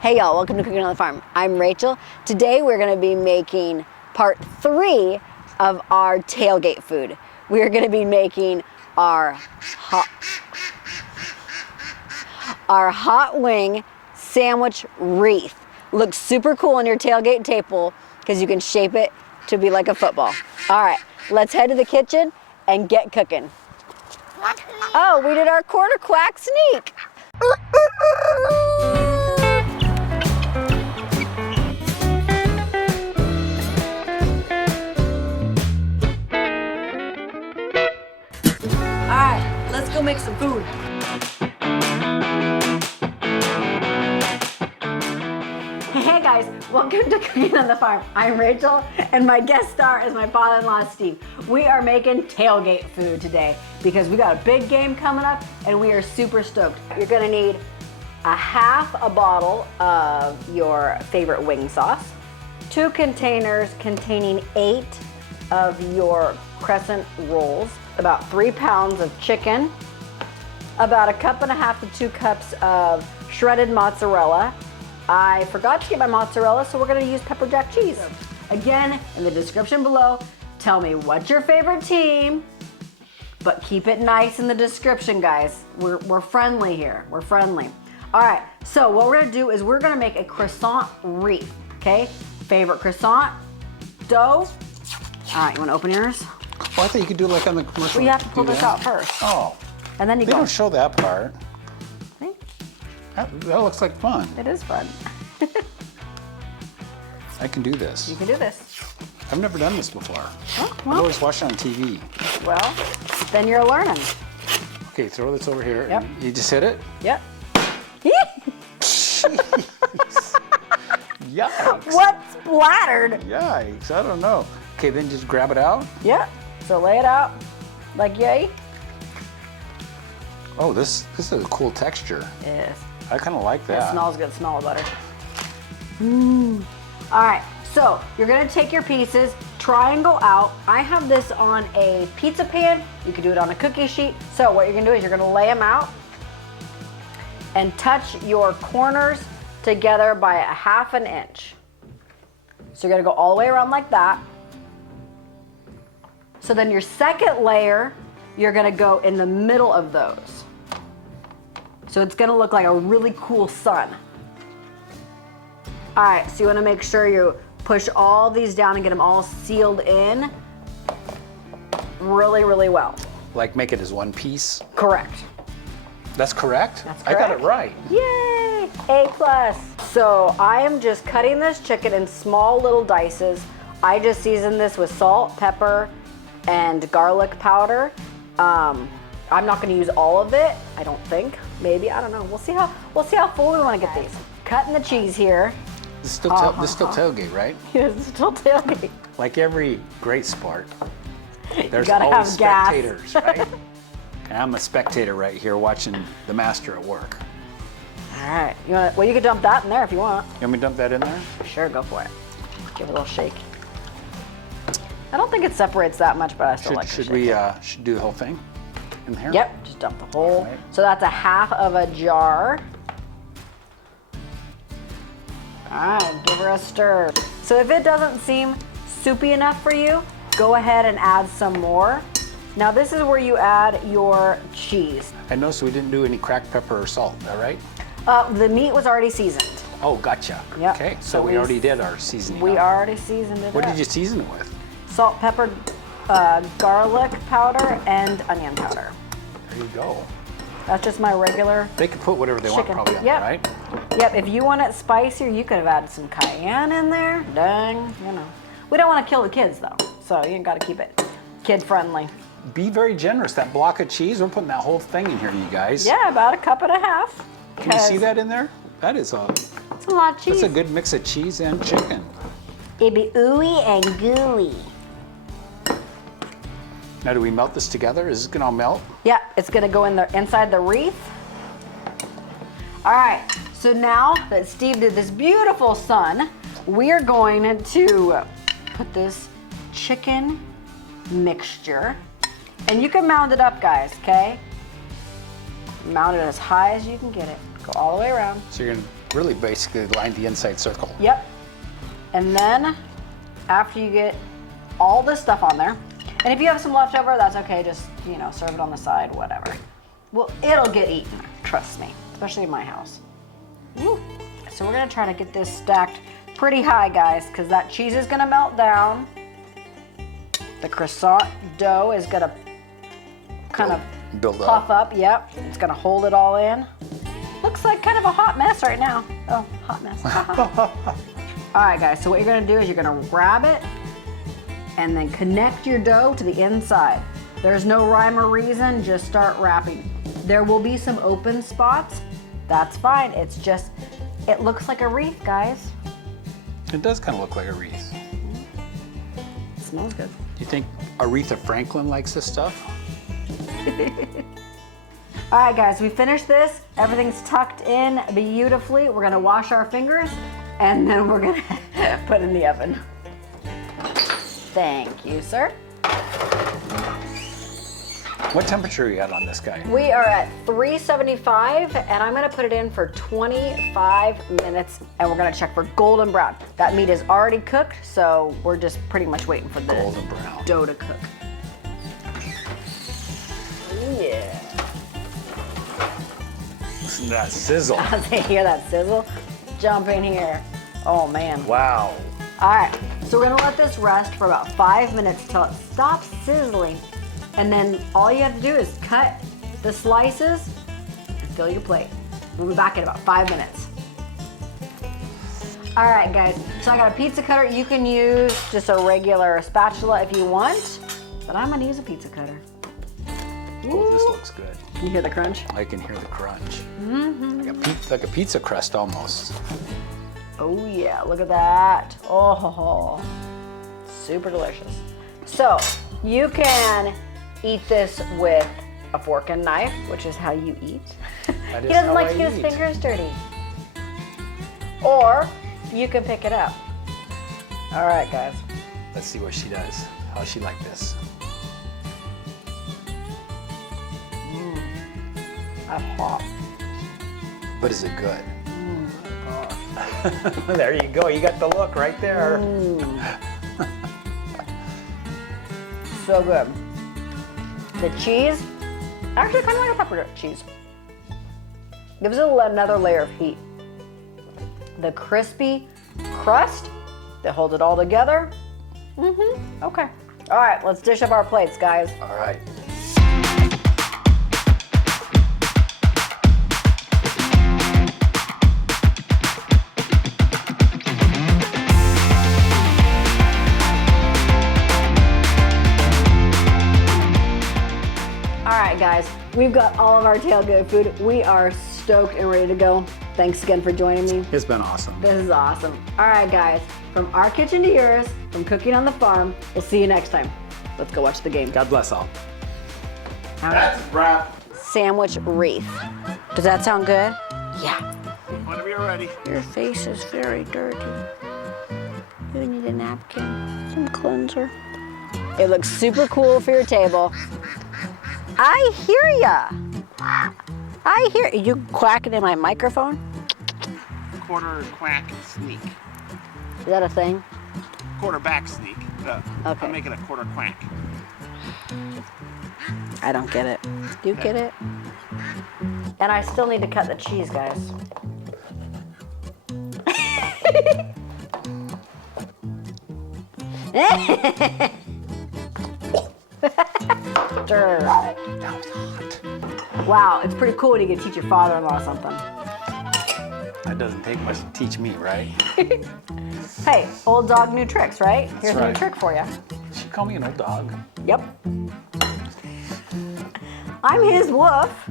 Hey y'all, welcome to Cooking on the Farm. I'm Rachel. Today we're gonna be making part 3 of our tailgate food. We're gonna be making our hot wing sandwich wreath. Looks super cool on your tailgate table because you can shape it to be like a football. All right, let's head to the kitchen and get cooking. Oh, we did our quarter quack sneak. Alright, let's go make some food. Hey guys, welcome to Cooking on the Farm. I'm Rachel, and my guest star is my father-in-law, Steve. We are making tailgate food today because we got a big game coming up and we are super stoked. You're gonna need a half a bottle of your favorite wing sauce, 2 containers containing 8 of your Crescent Rolls, about 3 pounds of chicken, about 1.5 cups to 2 cups of shredded mozzarella. I forgot to get my mozzarella, so we're gonna use pepper jack cheese. Again, in the description below, tell me what's your favorite team, but keep it nice in the description, guys. We're friendly here, we're friendly. All right, so what we're gonna do is we're gonna make a croissant wreath, okay? Favorite croissant, dough. All right, you wanna open yours? Oh, I thought you could do it like on the commercial. Well, you have to pull this out first. Oh. And then you They go. don't show that part. See? That looks like fun. It is fun. I can do this. You can do this. I've never done this before. Oh, I've well, always watched it on TV. well, then you're learning. Okay, throw this over here. Yep. You just hit it? Yep. Yikes. What splattered? Yikes, I don't know. Okay, then just grab it out. Yep. So lay it out like yay. Oh, this is a cool texture. Yes. I kind of like It that. smells good. Smell of butter. All right. So you're gonna take your pieces, triangle out. I have this on a pizza pan. You could do it on a cookie sheet. So what you're gonna do is you're gonna lay them out and touch your corners together by 1/2 inch. So you're gonna go all the way around like that. So then your second layer, you're gonna go in the middle of those. So it's gonna look like a really cool sun. All right, so you wanna make sure you push all these down and get them all sealed in really, really well. Like make it as one piece. Correct. That's correct? That's I got correct. it right. Yay, A+. So I am just cutting this chicken in small little dices. I just seasoned this with salt, pepper, and garlic powder. I'm not gonna use all of it, I don't think. Maybe, I don't know. We'll see how full we wanna get these. Cutting the cheese here. This is still, this is still tailgate, right? It's still tailgate. Like every great sport, there's gotta always have gas. spectators, right? And I'm a spectator right here watching the master at work. All right, well, you can dump that in there if you want. You want me to dump that in there? Sure, go for it. Give it a little shake. I don't think it separates that much, but I still like to Should shake we it. should do the whole thing in here? Yep, just dump the whole. Right. So that's 1/2 of a jar. All right, give her a stir. So if it doesn't seem soupy enough for you, go ahead and add some more. Now this is where you add your cheese. I noticed we didn't do any cracked pepper or salt, all right? The meat was already seasoned. Oh, gotcha. Yep. Okay, so So we we- already did our seasoning. We up. already seasoned it What up. did you season it with? Salt, pepper, garlic powder, and onion powder. There you go. That's just my regular They can put whatever they want chicken. probably on Yep. there, right? Yep, if you want it spicier, you could have added some cayenne in there. Dang, you know. We don't want to kill the kids though, so you gotta keep it kid friendly. Be very generous. That block of cheese, we're putting that whole thing in here, you guys. Yeah, about 1.5 cups. Can you see that in there? That is It's a lot of cheese. that's a good mix of cheese and chicken. It'd be ooey and gooey. Now, do we melt this together? Is this gonna all melt? Yeah, it's gonna go in the inside the wreath. All right, so now that Steve did this beautiful sun, we're going to put this chicken mixture, and you can mound it up, guys, okay? Mount it as high as you can get it. Go all the way around. So you're gonna really basically line the inside circle. Yep. And then after you get all this stuff on there, and if you have some leftover, that's okay. Just, you know, serve it on the side, whatever. Well, it'll get eaten, trust me, especially in my house. Woo. So we're gonna try to get this stacked pretty high, guys, because that cheese is gonna melt down. The croissant dough is gonna kind of build puff up. Yep, it's gonna hold it all in. Looks like kind of a hot mess right now. Oh, hot mess. All right, guys, so what you're gonna do is you're gonna grab it and then connect your dough to the inside. There's no rhyme or reason, just start wrapping. There will be some open spots. That's fine, it's just, it looks like a wreath, guys. It does kind of look like a wreath. It smells good. You think Aretha Franklin likes this stuff? All right, guys, we finished this. Everything's tucked in beautifully. We're gonna wash our fingers and then we're gonna put it in the oven. Thank you, sir. What temperature are you at on this guy? We are at 375 and I'm gonna put it in for 25 minutes and we're gonna check for golden brown. That meat is already cooked, so we're just pretty much waiting for the Golden brown. dough to cook. Yeah. Listen to that sizzle. As I hear that sizzle, jump in here. Oh man. Wow. All right, so we're gonna let this rest for about 5 minutes till it stops sizzling. And then all you have to do is cut the slices and fill your plate. We'll be back in about 5 minutes. All right, guys, so I got a pizza cutter. You can use just a regular spatula if you want, but I'm gonna use a pizza cutter. Oh, this looks good. Can you hear the crunch? I can hear the crunch. Like a pizza crust almost. Oh yeah, look at that. Oh, super delicious. So you can eat this with a fork and knife, which is how you eat. He doesn't like to get his fingers dirty. Or you can pick it up. All right, guys. Let's see what she does. How she like this? That's hot. But is it good? There you go. You got the look right there. So good. The cheese, actually kind of like a pepper cheese. Gives it another layer of heat. The crispy crust that holds it all together. Okay. All right, let's dish up our plates, guys. All right. All right, guys, we've got all of our tailgate food. We are stoked and ready to go. Thanks again for joining me. It's been awesome. This is awesome. All right, guys, from our kitchen to yours, from cooking on the farm, we'll see you next time. Let's go watch the game. God bless all. That's a wrap. Sandwich wreath. Does that sound good? Yeah. Whenever you're ready. Your face is very dirty. You need a napkin, some cleanser. It looks super cool for your table. I hear ya. I hear you quacking in my microphone. Quarter quack sneak. Is that a thing? Quarterback sneak. Okay. I'm making a quarter quack. I don't get it. Do you get it? And I still need to cut the cheese, guys. Stir. That was hot. Wow, it's pretty cool when you can teach your father-in-law something. That doesn't take much to teach me, right? Hey, old dog, new tricks, right? Here's a new right. trick for you. She called me an old dog. Yep. I'm his wolf.